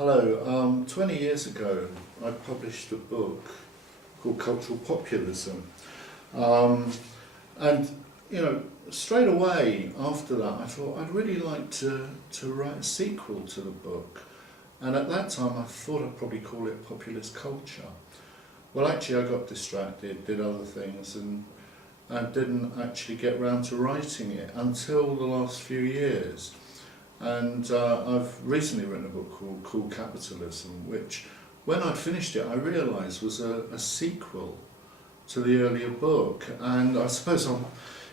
Hello. 20 years ago, I published a book called Cultural Populism. And, you know, straight away after that, I thought I'd really like to write a sequel to the book. And at that time, I thought I'd probably call it Populist Culture. Well, actually, I got distracted, did other things, and I didn't actually get round to writing it until the last few years. And I've recently written a book called Cool Capitalism, which, when I'd finished it, I realised was a sequel to the earlier book. And I suppose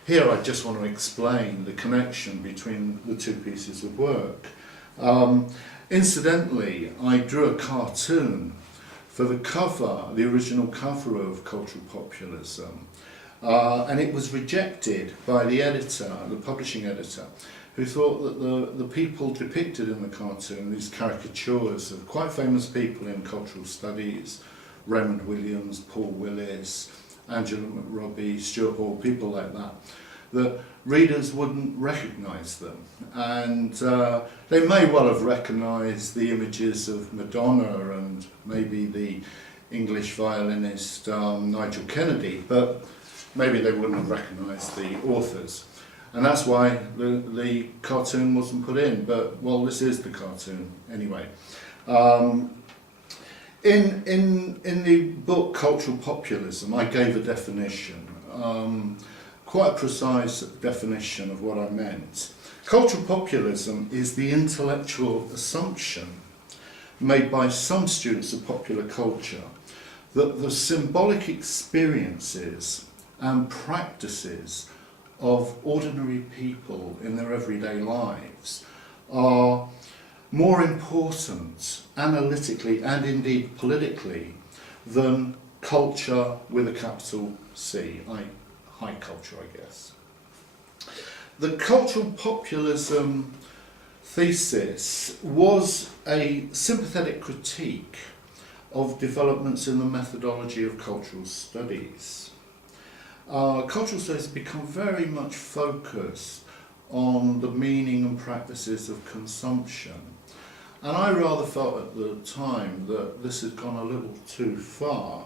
here I just want to explain the connection between the two pieces of work. Incidentally, I drew a cartoon for the cover, the original cover of Cultural Populism, and it was rejected by the editor, the publishing editor, who thought that the people depicted in the cartoon, these caricatures of quite famous people in cultural studies, Raymond Williams, Paul Willis, Angela McRobbie, Stuart Hall, people like that readers wouldn't recognise them. And they may well have recognised the images of Madonna and maybe the English violinist Nigel Kennedy, but maybe they wouldn't have recognised the authors. And that's why the cartoon wasn't put in, but, well, this is the cartoon anyway. In the book Cultural Populism, I gave a definition, quite a precise definition of what I meant. Cultural populism is the intellectual assumption made by some students of popular culture that the symbolic experiences and practices of ordinary people in their everyday lives are more important analytically and indeed politically than culture with a capital C, high culture, I guess. The cultural populism thesis was a sympathetic critique of developments in the methodology of cultural studies. Cultural studies have become very much focused on the meaning and practices of consumption. And I rather felt at the time that this had gone a little too far,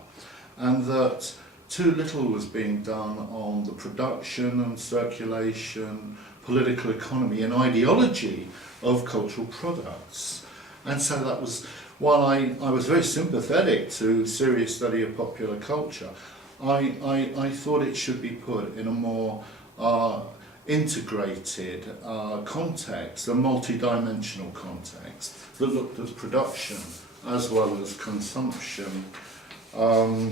and that too little was being done on the production and circulation, political economy and ideology of cultural products. And so that was, while I was very sympathetic to serious study of popular culture, I thought it should be put in a more integrated context, a multi-dimensional context that looked at production as well as consumption. So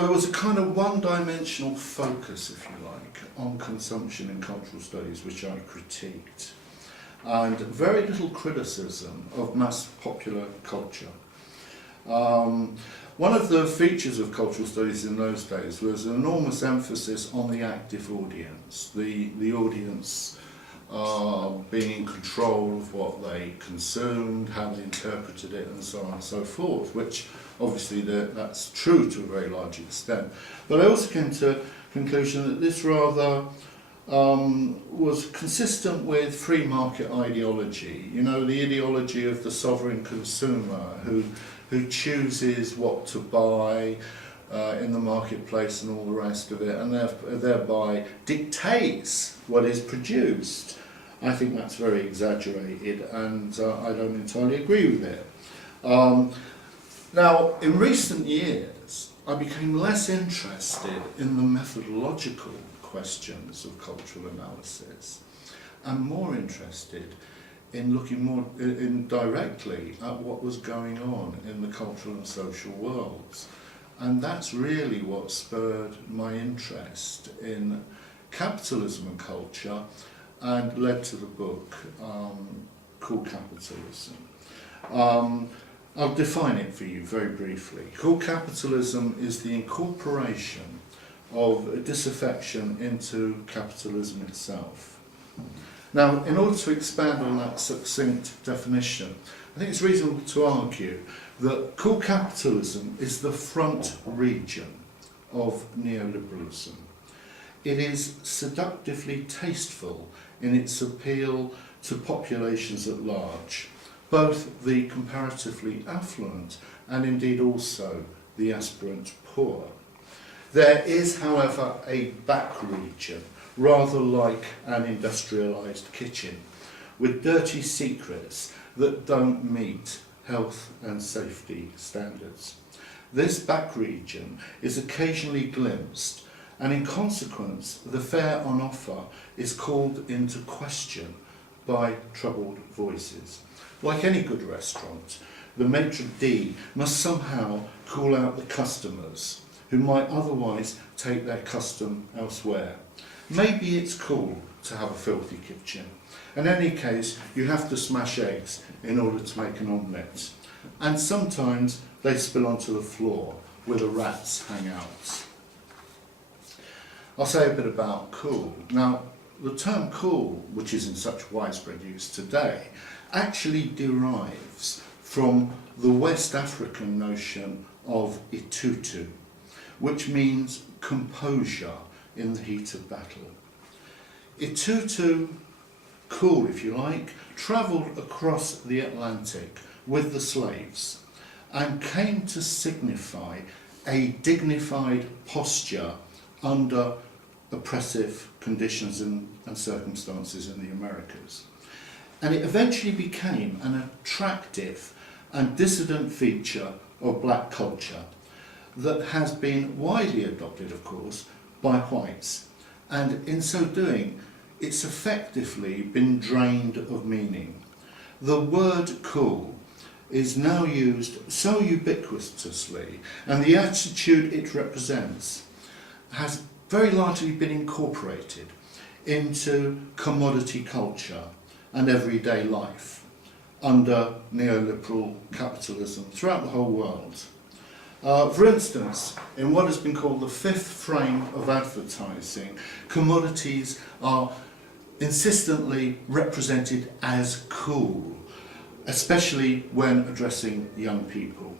there was a kind of one-dimensional focus, if you like, on consumption in cultural studies, which I critiqued, and very little criticism of mass popular culture. One of the features of cultural studies in those days was an enormous emphasis on the active audience, the audience being in control of what they consumed, how they interpreted it, and so on and so forth, which obviously that's true to a very large extent. But I also came to the conclusion that this rather was consistent with free market ideology, you know, the ideology of the sovereign consumer who chooses what to buy in the marketplace and all the rest of it, and thereby dictates what is produced. I think that's very exaggerated, and I don't entirely agree with it. Now, in recent years, I became less interested in the methodological questions of cultural analysis, and more interested in looking more directly at what was going on in the cultural and social worlds. And that's really what spurred my interest in capitalism and culture and led to the book Cool Capitalism. I'll define it for you very briefly. Cool Capitalism is the incorporation of disaffection into capitalism itself. Now, in order to expand on that succinct definition, I think it's reasonable to argue that cool capitalism is the front region of neoliberalism. It is seductively tasteful in its appeal to populations at large, both the comparatively affluent and indeed also the aspirant poor. There is, however, a back region, rather like an industrialised kitchen, with dirty secrets that don't meet health and safety standards. This back region is occasionally glimpsed, and in consequence the fare on offer is called into question by troubled voices. Like any good restaurant, the maitre d' must somehow call out the customers who might otherwise take their custom elsewhere. Maybe it's cool to have a filthy kitchen. In any case, you have to smash eggs in order to make an omelette. And sometimes they spill onto the floor where the rats hang out. I'll say a bit about cool. Now, the term cool, which is in such widespread use today, actually derives from the West African notion of itutu, which means composure in the heat of battle. Itutu, cool if you like, travelled across the Atlantic with the slaves and came to signify a dignified posture under oppressive conditions and circumstances in the Americas. And it eventually became an attractive and dissident feature of black culture that has been widely adopted, of course, by whites. And in so doing, it's effectively been drained of meaning. The word cool is now used so ubiquitously, and the attitude it represents has very largely been incorporated into commodity culture and everyday life under neoliberal capitalism throughout the whole world. For instance, in what has been called the fifth frame of advertising, commodities are insistently represented as cool, especially when addressing young people.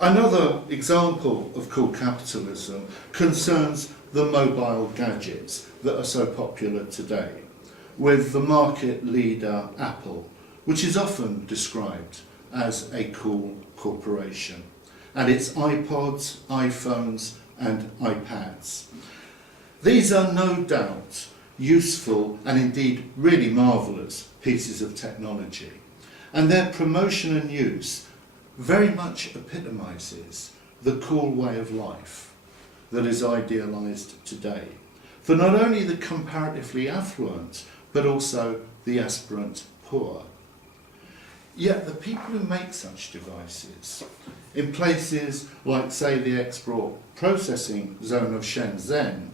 Another example of cool capitalism concerns the mobile gadgets that are so popular today, with the market leader Apple, which is often described as a cool corporation, and its iPods, iPhones and iPads. These are no doubt useful and indeed really marvellous pieces of technology, and their promotion and use very much epitomises the cool way of life that is idealised today for not only the comparatively affluent but also the aspirant poor. Yet the people who make such devices in places like, say, the export processing zone of Shenzhen,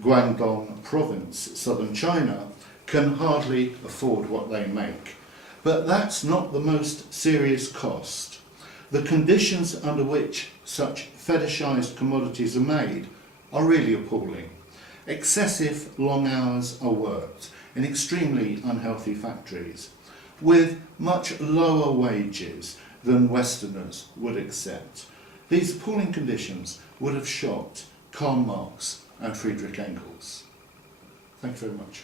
Guangdong province, southern China, can hardly afford what they make. But that's not the most serious cost. The conditions under which such fetishised commodities are made are really appalling. Excessive long hours are worked in extremely unhealthy factories with much lower wages than Westerners would accept. These appalling conditions would have shocked Karl Marx and Friedrich Engels. Thank you very much.